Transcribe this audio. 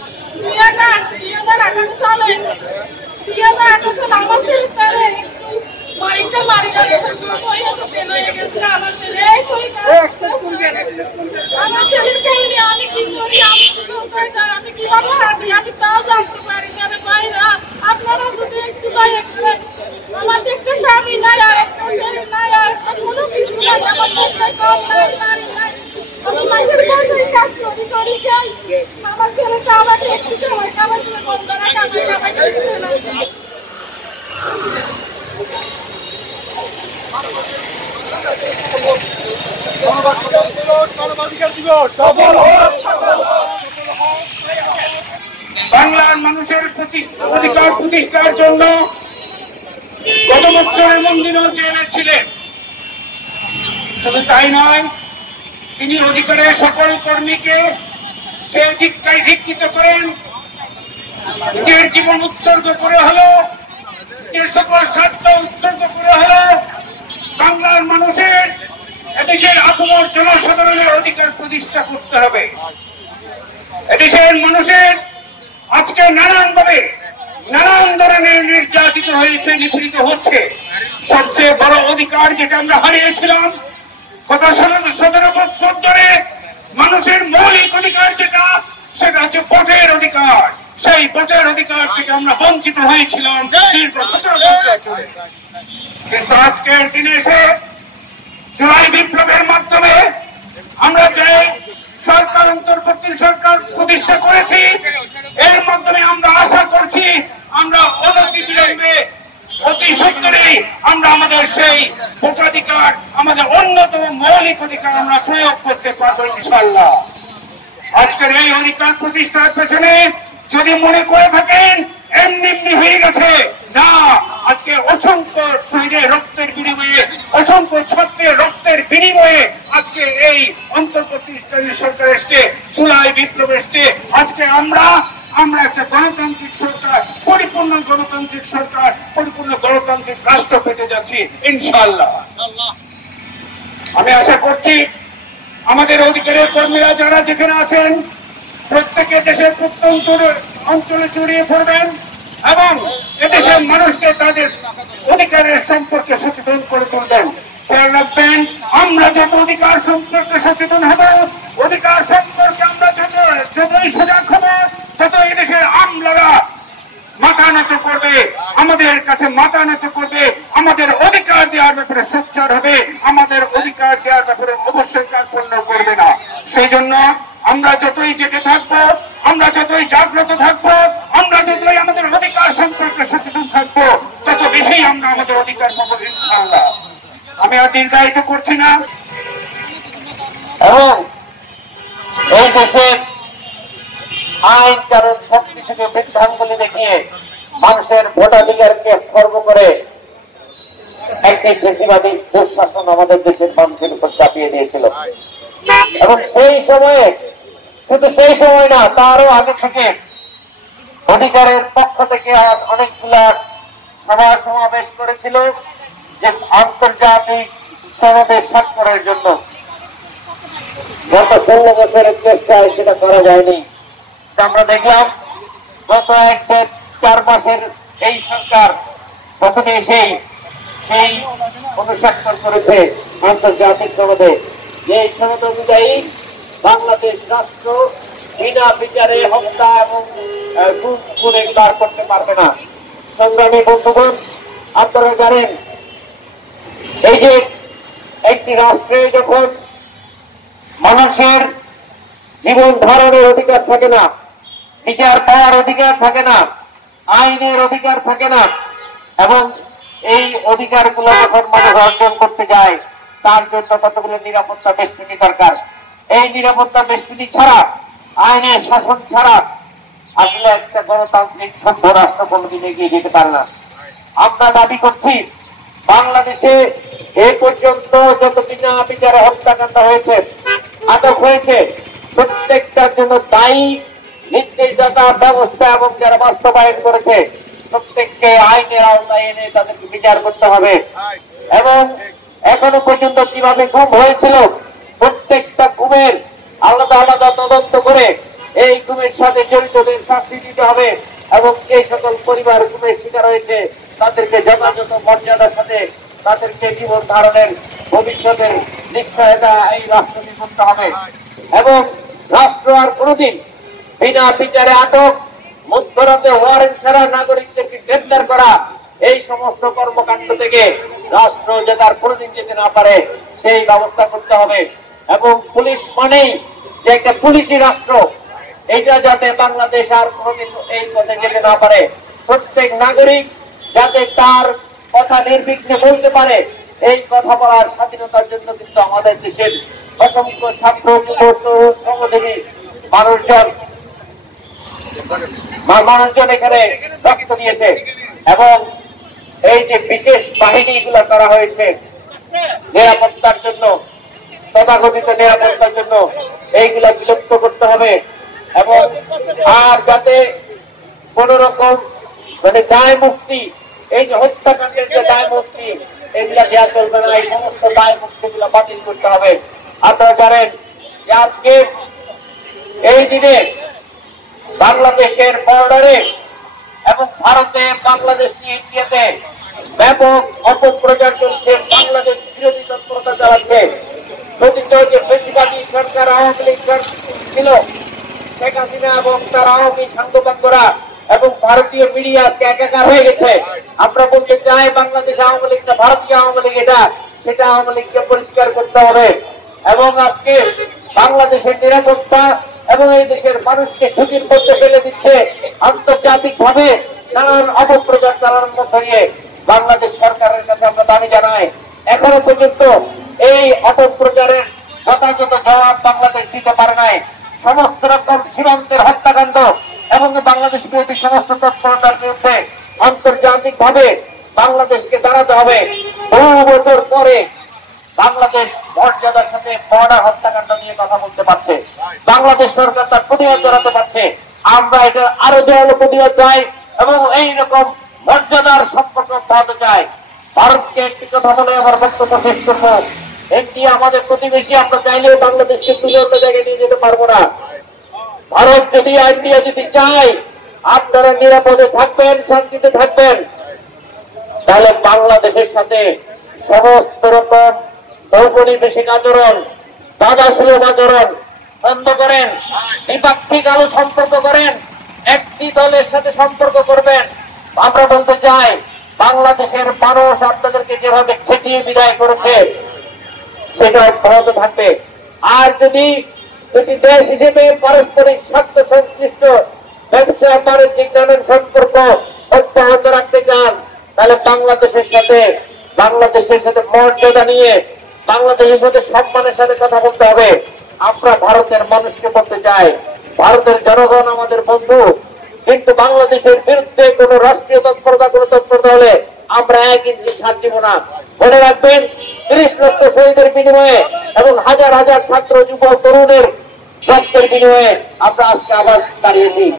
আপনারা যদি একটু আমার একটা স্বামী নাই আর একটা ছেলে নাই আর একটা কোনো কিছু নাই, আমার একটা কম নাই, নারী নাই, আমি মাঝের বাসায় কাজ করি যাই। আমার ছেলেটা আমাকে একটু সময় খাবার জন্য বলতো না, কামাই দিতে না। বাংলার মানুষের অধিকার প্রতিষ্ঠার জন্য গত বছর এমন দিনও জেলে ছিলেন। শুধু তাই নয়, তিনি অধিকারের সকল কর্মীকে সে দিকটাই শিক্ষিত করেন, নিজের জীবন উৎসর্গ করে হলো, যে সকল স্বার্থ উৎসর্গ করে হলো বাংলার মানুষের, এদেশের আপামর জনসাধারণের অধিকার প্রতিষ্ঠা করতে হবে। এদেশের মানুষের আজকে নানানভাবে নানান ধরনের নির্যাতিত হয়েছে, নিপীড়িত হচ্ছে। সবচেয়ে বড় অধিকার যেটা আমরা হারিয়েছিলাম গত 17 বছর ধরে, মানুষের মৌলিক অধিকার যেটা, সেটা হচ্ছে ভোটের অধিকার। সেই ভোটের অধিকার থেকে আমরা বঞ্চিত হয়েছিলাম দীর্ঘ 17 বছর ধরে। কিন্তু আজকের দিনে এসে জুলাই বিপ্লবের মাধ্যমে আমরা যে সরকার, অন্তর্বর্তী সরকার প্রতিষ্ঠা করেছি, এর মাধ্যমে আমরা আশা করছি আমরা অনতিবিলম্বে অতি সত্বরেই আমরা আমাদের সেই ভোটাধিকার, আমাদের অন্যতম মৌলিক অধিকার আমরা প্রয়োগ করতে পারবো ইনশাআল্লাহ। আজকের এই অধিকার প্রতিষ্ঠার পেছনে যদি মনে করে থাকেন এমনি হয়ে গেছে, না, আজকে অসংখ্য শহীদের রক্তের বিনিময়ে, অসংখ্য ছাত্রের রক্তের বিনিময়ে আজকে এই অন্তর্বর্তীকালীন সরকার এসছে, জুলাই বিপ্লব এসছে। আজকে আমরা একটা গণতান্ত্রিক সরকার, পরিপূর্ণ গণতান্ত্রিক সরকার, পরিপূর্ণ গণতান্ত্রিক রাষ্ট্র পেতে যাচ্ছি ইনশাআল্লাহ। আমি আশা করছি আমাদের অধিকারের কর্মীরা যারা যেখানে আছেন প্রত্যেকে দেশের প্রত্যন্ত অঞ্চলে ছড়িয়ে পড়বেন এবং এদেশের মানুষকে তাদের অধিকারের সম্পর্কে সচেতন করে তুলবেন। খেয়াল রাখবেন, আমরা যত অধিকার সম্পর্কে সচেতন হব, অধিকার সম্পর্কে আমরা যতই সজাগ হব, তত এদেশের আমলারা মাথা নত করবে, আমাদের কাছে মাথা নত করবে, আমাদের অধিকার দেওয়ার ব্যাপারে সোচ্চার হবে, আমাদের অধিকার দেওয়ার ব্যাপারে অবশ্যই কার্পণ্য করবে না। সেই জন্য আমরা যতই জেগে থাকবো, আমরা যতই জাগ্রত থাকবো, আমরা যতই আমাদের অধিকার সম্পর্কে সচেতন থাকবো, তত বেশি আমরা আমাদের অধিকার পাবো ইনশাআল্লাহ। আমি আর দীর্ঘায়িত করছি না। এবং এই দেশের আইন কানুন সবকিছুকে বৃদ্ধাঙ্গুলি দেখিয়ে মানুষের ভোটাধিকারকে খর্ব করে একটি ফ্যাসিবাদী দুঃশাসন আমাদের দেশের মানুষের উপর চাপিয়ে দিয়েছিল। এবং সেই সময়ে, শুধু সেই সময় না, তারও আগে থেকে অধিকারের পক্ষ থেকে অনেকগুলা সভা সমাবেশ করেছিল যে আন্তর্জাতিক সনদে স্বাক্ষরের জন্য। গত 16 বছরের চেষ্টায় সেটা করা যায়নি। আমরা দেখলাম গত 1-4 মাসের এই সরকার প্রথমে এসেই সেই অনুস্বাক্ষর করেছে আন্তর্জাতিক সনদে। এই সনদ অনুযায়ী বাংলাদেশ রাষ্ট্র বিনা বিচারে হত্যা এবং খুন এগুলো করতে পারবে না। সংগ্রামী বন্ধুগণ, আপনারা জানেন এই যে একটি রাষ্ট্রে যখন মানুষের জীবন ধারণের অধিকার থাকে না, বিচার পাওয়ার অধিকার থাকে না, আইনের অধিকার থাকে না, এবং এই অধিকারগুলো যখন মানুষ অর্জন করতে যায়, তার জন্য কতগুলো নিরাপত্তা বেষ্টনী দরকার। এই নিরাপত্তা বেষ্টনী ছাড়া, আইনের শাসন ছাড়া আসলে একটা গণতান্ত্রিক সভ্য রাষ্ট্র কোনোদিন এগিয়ে যেতে পারে না। আমরা দাবি করছি বাংলাদেশে এ পর্যন্ত যত বিনা বিচারে হত্যাকাণ্ড হয়েছে, আটক হয়েছে, প্রত্যেকটার জন্য দায়ী নির্দেশদাতা ব্যবস্থা এবং যারা বাস্তবায়ন করেছে প্রত্যেককে আইনের আওতায় এনে তাদেরকে বিচার করতে হবে। এবং এখনো পর্যন্ত কিভাবে গুম হয়েছিল প্রত্যেকটা গুমের আলাদা আলাদা তদন্ত করে এই গুমের সাথে জড়িতদের শাস্তি দিতে হবে এবং এই সকল পরিবার গুমের শিকার হয়েছে তাদেরকে যথাযথ মর্যাদার সাথে তাদেরকে জীবন ধারণের ভবিষ্যতের নিশ্চয়তা এই রাষ্ট্রকে করতে হবে এবং রাষ্ট্র আর কোনদিন বিনা বিচারে আটক মধ্যরাতে ওয়ারেন্ট ছাড়া নাগরিকদেরকে গ্রেফতার করা এই সমস্ত কর্মকাণ্ড থেকে রাষ্ট্র যাতে আর কোনদিন যেতে না পারে সেই ব্যবস্থা করতে হবে এবং পুলিশ মানেই যে একটা পুলিশি রাষ্ট্র এটা যাতে বাংলাদেশ আর কোনদিন এই পথে যেতে না পারে প্রত্যেক নাগরিক যাতে তার কথা নির্বিঘ্নে বলতে পারে এই কথা বলার স্বাধীনতার জন্য কিন্তু আমাদের দেশের অসংখ্য ছাত্র শ্রমজীবী মানুষজন এখানে রক্ত দিয়েছে এবং এই যে বিশেষ বাহিনীগুলো করা হয়েছে নিরাপত্তার জন্য তথাকথিত নিরাপত্তার জন্য এইগুলা বিলুপ্ত করতে হবে এবং আর যাতে কোন রকম মানে দায় মুক্তি এই যে হত্যাকাণ্ডের যে দায় মুক্তি এগুলা দেওয়া চলবে না এই সমস্ত দায় মুক্তি গুলা বাতিল করতে হবে আপনারা জানেন যে আজকে এই দিনে বাংলাদেশের বর্ডারে এবং ভারতে বাংলাদেশ নিয়ে ইন্ডিয়াতে ব্যাপক অপপ্রচার চলছে বাংলাদেশ বিরোধী তৎপরতা চালাচ্ছে কথিত যে বেশিরভাগই সরকার আওয়ামী লীগ ছিল শেখ হাসিনা এবং তার আওয়ামী সাংবাদিকরা এবং ভারতীয় মিডিয়া একাকার হয়ে গেছে আমরা বলতে চাই বাংলাদেশ আওয়ামী লীগ না ভারতীয় আওয়ামী লীগ এটা সেটা আওয়ামী লীগকে পরিষ্কার করতে হবে এবং আজকে বাংলাদেশের নিরাপত্তা এবং এই দেশের মানুষকে ঝুঁকির মধ্যে ফেলে দিচ্ছে আন্তর্জাতিক ভাবে নানান অপপ্রচার চালানোর মধ্যে দিয়ে বাংলাদেশ সরকারের কাছে আমরা দাবি জানাই এখনো পর্যন্ত এই অপপ্রচারের যথাযথ জবাব বাংলাদেশ দিতে পারে নাই সমস্ত রকম সীমান্তের হত্যাকাণ্ড এবং বাংলাদেশ বিরোধী সমস্ত তৎপরতার বিরুদ্ধে আন্তর্জাতিক ভাবে বাংলাদেশকে দাঁড়াতে হবে বহু বছর পরে বাংলাদেশ মর্যাদার সাথে বর্ডার হত্যাকাণ্ড নিয়ে কথা বলতে পারছে বাংলাদেশ সরকার তার প্রতিবাদ জানাতে পারছে আমরা এটা আরো জোরালো প্রতিবাদ চাই এবং এইরকম মর্যাদার সম্পর্ক অব্যাহত চাই ভারতকে একটি কথা বলে আমার বক্তব্য শেষ করবো ইন্ডিয়া আমাদের প্রতিবেশী আমরা চাইলেও বাংলাদেশকে তুলে অন্য জায়গায় নিয়ে যেতে পারবো না ভারত যদি ইন্ডিয়া যদি চায় আপনারা নিরাপদে থাকবেন শান্তিতে থাকবেন তাহলে বাংলাদেশের সাথে সমস্ত রকম ঔপনিবেশিক আচরণ দাদাসুলভ আচরণ বন্ধ করেন দ্বিপাক্ষিক আলো সম্পর্ক করেন একটি দলের সাথে সম্পর্ক করবেন আমরা বলতে চাই বাংলাদেশের মানুষ আপনাদেরকে যেভাবে ছেটিয়ে বিদায় করেছে সেটা অব্যাহত থাকবে আর যদি দুটি দেশ হিসেবে পারস্পরিক স্বার্থ সংশ্লিষ্ট ব্যবসা বাণিজ্যিক নানান সম্পর্ক অব্যাহত রাখতে চান তাহলে বাংলাদেশের সাথে মর্যাদা নিয়ে বাংলাদেশের সাথে সম্মানের সাথে কথা বলতে হবে আমরা ভারতের মানুষকে বলতে চাই ভারতের জনগণ আমাদের বন্ধু কিন্তু বাংলাদেশের বিরুদ্ধে কোন রাষ্ট্রীয় তৎপরতা হলে আমরা 1 ইঞ্চি ছাড় দিব না মনে রাখবেন 30 লক্ষ শহীদের বিনিময়ে এবং হাজার হাজার ছাত্র যুবক তরুণের রক্তের বিনিময়ে আমরা আজকে আবার দাঁড়িয়েছি